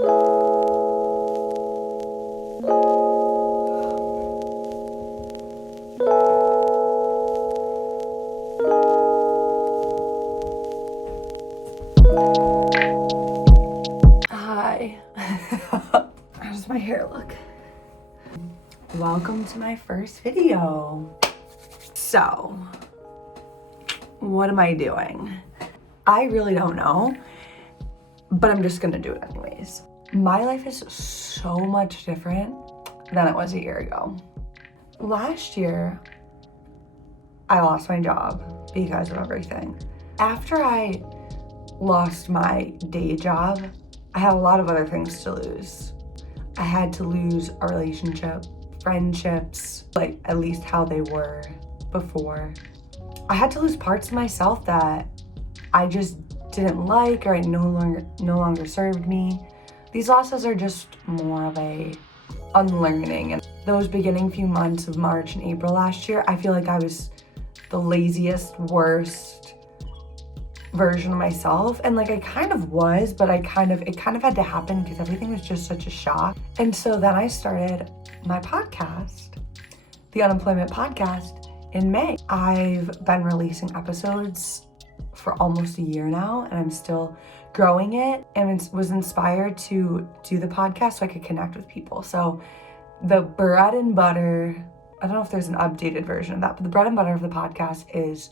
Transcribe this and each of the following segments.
Hi. How does my hair look? Welcome to my first video. So, what am I doing? I really don't know, but I'm just gonna do it anyways. My life is so much different than it was a year ago. Last year, I lost my job because of everything. After I lost my day job, I had a lot of other things to lose. I had to lose a relationship, friendships, like at least how they were before. I had to lose parts of myself that I just didn't like or no longer served me. These losses are just more of a unlearning. And those beginning few months of March and April last year, I feel like I was the laziest, worst version of myself. And like I kind of was, but it kind of had to happen because everything was just such a shock. And so then I started my podcast, the Unemployment Podcast, in May. I've been releasing episodes for almost a year now, and I'm still growing it, and was inspired to do the podcast so I could connect with people. So the bread and butter, I don't know if there's an updated version of that, but the bread and butter of the podcast is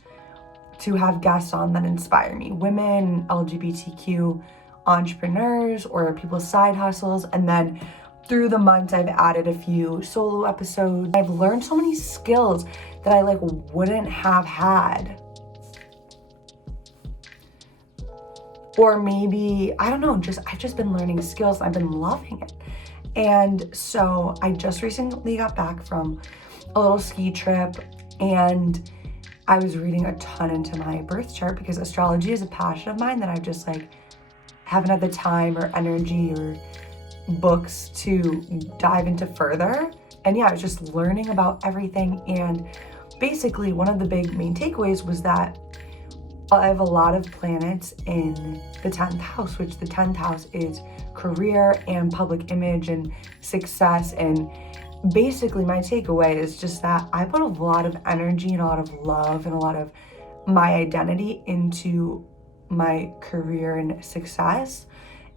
to have guests on that inspire me, women, LGBTQ entrepreneurs, or people's side hustles. And then through the months, I've added a few solo episodes. I've learned so many skills that I wouldn't have had. Or maybe, I don't know, I've just been learning skills and I've been loving it. And so I just recently got back from a little ski trip, and I was reading a ton into my birth chart because astrology is a passion of mine that I've just haven't had the time or energy or books to dive into further. And yeah, I was just learning about everything. And basically one of the big main takeaways was that I have a lot of planets in the 10th house, which the 10th house is career and public image and success. And basically my takeaway is just that I put a lot of energy and a lot of love and a lot of my identity into my career and success.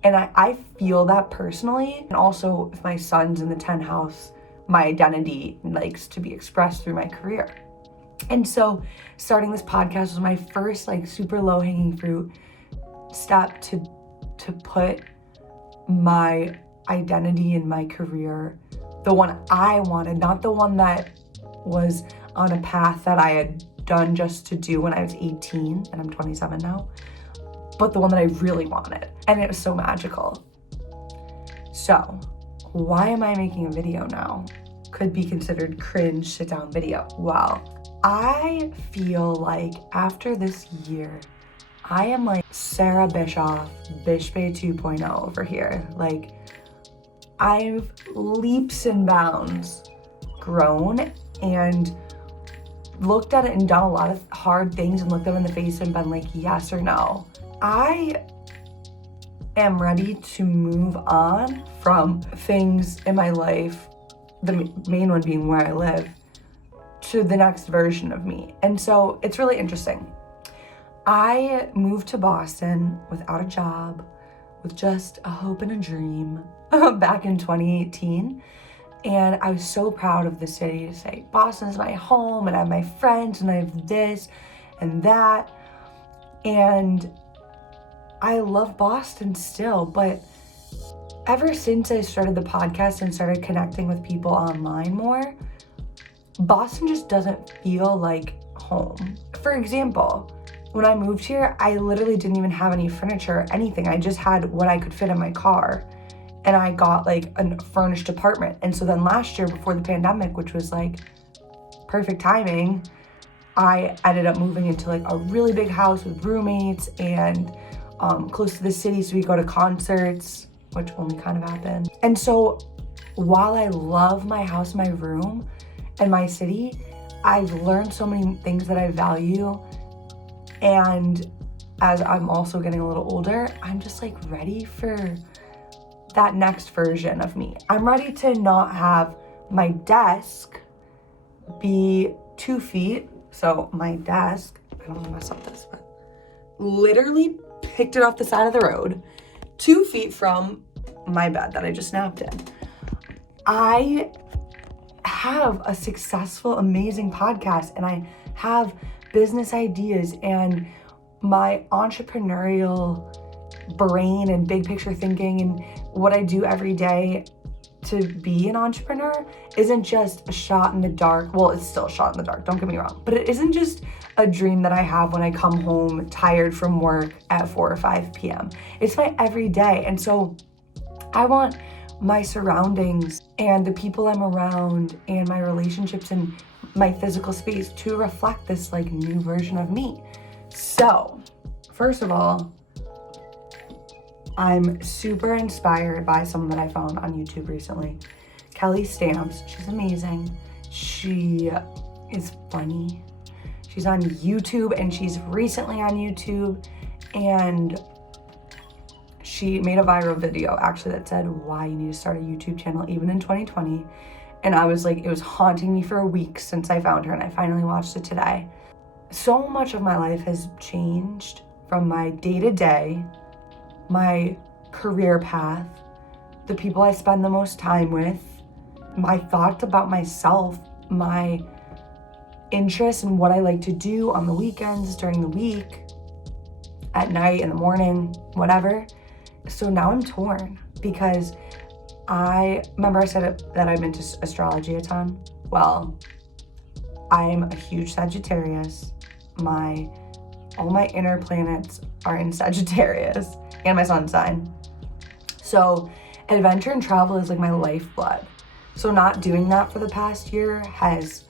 And I feel that personally. And also if my son's in the 10th house, my identity likes to be expressed through my career. And so starting this podcast was my first super low hanging fruit step to put my identity in my career, the one I wanted, not the one that was on a path that I had done just to do when I was 18 and I'm 27 now, but the one that I really wanted. And it was so magical. So why am I making a video now? Could be considered cringe sit down video. Well, I feel like after this year, I am Sarah Bischoff, Bishbay 2.0 over here. I've leaps and bounds grown and looked at it and done a lot of hard things and looked them in the face and been yes or no. I am ready to move on from things in my life, the main one being where I live, to the next version of me. And so it's really interesting. I moved to Boston without a job, with just a hope and a dream back in 2018. And I was so proud of the city to say, Boston is my home and I have my friends and I have this and that. And I love Boston still, but ever since I started the podcast and started connecting with people online more, Boston just doesn't feel like home. For example, when I moved here, I literally didn't even have any furniture or anything. I just had what I could fit in my car. And I got a furnished apartment. And so then last year before the pandemic, which was perfect timing, I ended up moving into a really big house with roommates and close to the city, so we go to concerts, which only kind of happened. And so while I love my house, my room, and my city, I've learned so many things that I value. And as I'm also getting a little older, I'm just ready for that next version of me. I'm ready to not have my desk be 2 feet. So my desk, I don't want to mess up this, but literally picked it off the side of the road, 2 feet from my bed that I just napped in. I have a successful, amazing podcast, and I have business ideas, and my entrepreneurial brain and big picture thinking and what I do every day to be an entrepreneur isn't just a shot in the dark. Well, it's still a shot in the dark, don't get me wrong, but it isn't just a dream that I have when I come home tired from work at 4 or 5 p.m. It's my everyday. And so I want my surroundings and the people I'm around and my relationships and my physical space to reflect this like new version of me. So first of all, I'm super inspired by someone that I found on YouTube recently. Kelly Stamps. She's amazing. She is funny. She's on YouTube, and she's recently on YouTube, and she made a viral video actually that said why you need to start a YouTube channel even in 2020. And I was like, it was haunting me for a week since I found her, and I finally watched it today. So much of my life has changed from my day-to-day, my career path, the people I spend the most time with, my thoughts about myself, my interests in what I like to do on the weekends, during the week, at night, in the morning, whatever. So now I'm torn because I said that I'm into astrology a ton. Well, I'm a huge Sagittarius. All my inner planets are in Sagittarius and my sun sign. So adventure and travel is like my lifeblood. So not doing that for the past year has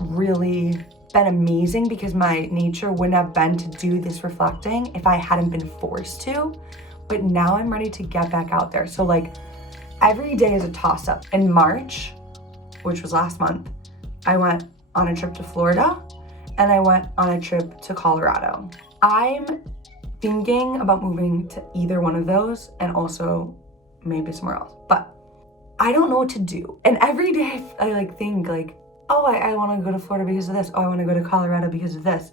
really been amazing because my nature wouldn't have been to do this reflecting if I hadn't been forced to. But now I'm ready to get back out there. So like every day is a toss up. In March, which was last month, I went on a trip to Florida and I went on a trip to Colorado. I'm thinking about moving to either one of those and also maybe somewhere else, but I don't know what to do. And every day I like think like, oh, I want to go to Florida because of this. Oh, I want to go to Colorado because of this.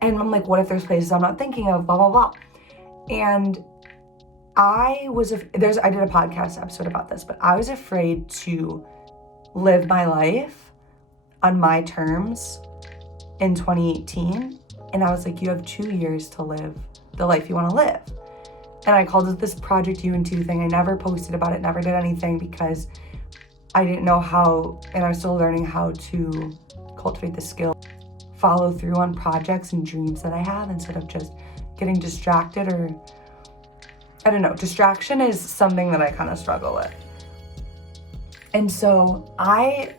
And I'm like, what if there's places I'm not thinking of, blah, blah, blah. And I did a podcast episode about this, but I was afraid to live my life on my terms in 2018. And I was like, you have 2 years to live the life you want to live. And I called it this Project You in 2 thing. I never posted about it, never did anything because I didn't know how, and I'm still learning how to cultivate the skill, follow through on projects and dreams that I have instead of just getting distracted or, I don't know, distraction is something that I kind of struggle with. And so I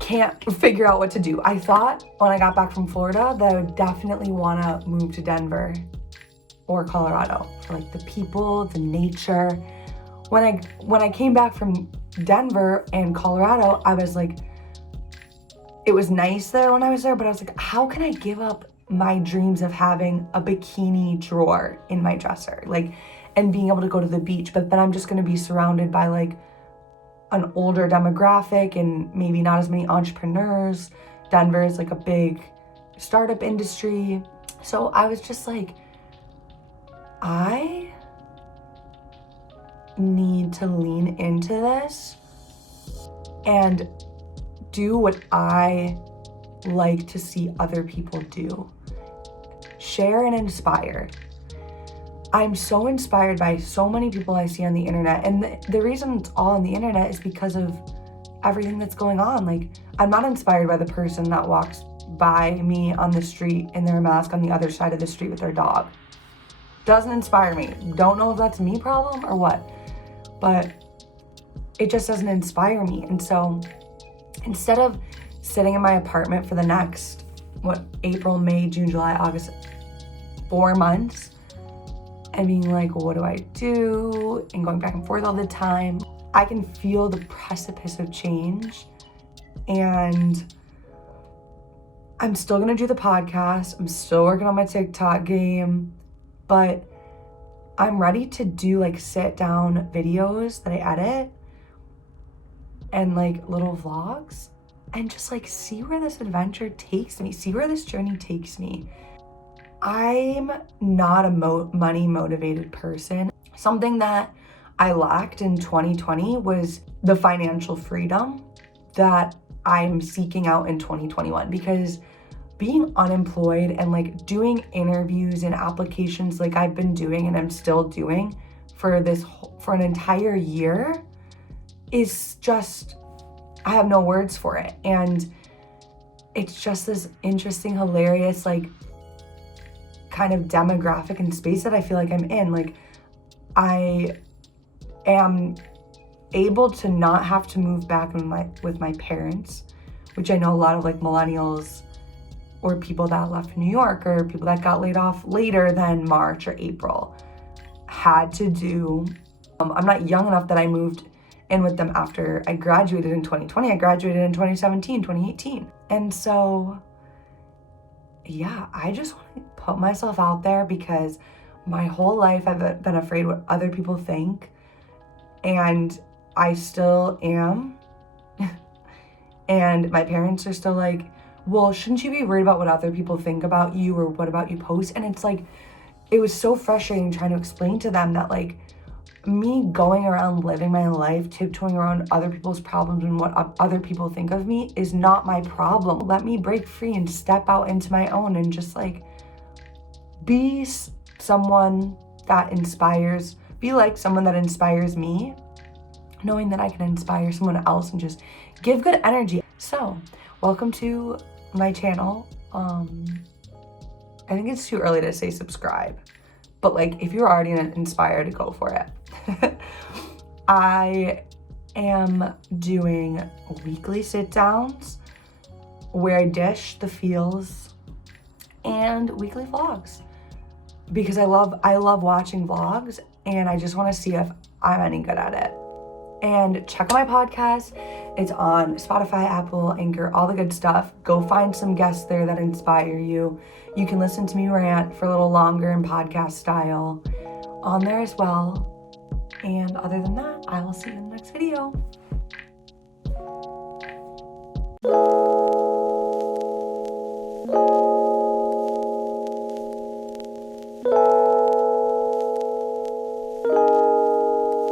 can't figure out what to do. I thought when I got back from Florida that I would definitely want to move to Denver or Colorado for like the people, the nature. When I came back from Denver and Colorado, I was like, it was nice there when I was there, but I was like, how can I give up my dreams of having a bikini drawer in my dresser, like, and being able to go to the beach, but then I'm just going to be surrounded by like an older demographic and maybe not as many entrepreneurs. Denver is like a big startup industry. So I was just like, I need to lean into this and do what I like to see other people do. Share and inspire. I'm so inspired by so many people I see on the internet, and the reason it's all on the internet is because of everything that's going on. Like, I'm not inspired by the person that walks by me on the street in their mask on the other side of the street with their dog. Doesn't inspire me. Don't know if that's a me problem or what, but it just doesn't inspire me. And so instead of sitting in my apartment for the next, April, May, June, July, August, 4 months, and being like, what do I do? And going back and forth all the time, I can feel the precipice of change. And I'm still gonna do the podcast. I'm still working on my TikTok game, but I'm ready to do like sit down videos that I edit and like little vlogs and just like see where this adventure takes me, see where this journey takes me. I'm not a money motivated person. Something that I lacked in 2020 was the financial freedom that I'm seeking out in 2021, because being unemployed and like doing interviews and applications like I've been doing and I'm still doing for an entire year is just, I have no words for it. And it's just this interesting, hilarious, like kind of demographic and space that I feel like I'm in. Like I am able to not have to move back with my parents, which I know a lot of like millennials or people that left New York or people that got laid off later than March or April had to do. I'm not young enough that I moved in with them after I graduated in 2020. I graduated in 2017, 2018. And so, yeah, I just want to put myself out there because my whole life I've been afraid what other people think, and I still am. And my parents are still like, well, shouldn't you be worried about what other people think about you or what about you post? And it's like, it was so frustrating trying to explain to them that like me going around living my life, tiptoeing around other people's problems and what other people think of me is not my problem. Let me break free and step out into my own and just like be someone that inspires, be like someone that inspires me, knowing that I can inspire someone else and just give good energy. So, welcome to my channel. I think it's too early to say subscribe, but like if you're already inspired, go for it. I am doing weekly sit downs where I dish the feels and weekly vlogs because I love watching vlogs and I just want to see if I'm any good at it. And check out my podcast. It's on Spotify, Apple, Anchor, all the good stuff. Go find some guests there that inspire you. You can listen to me rant for a little longer in podcast style on there as well. And other than that, I will see you in the next video.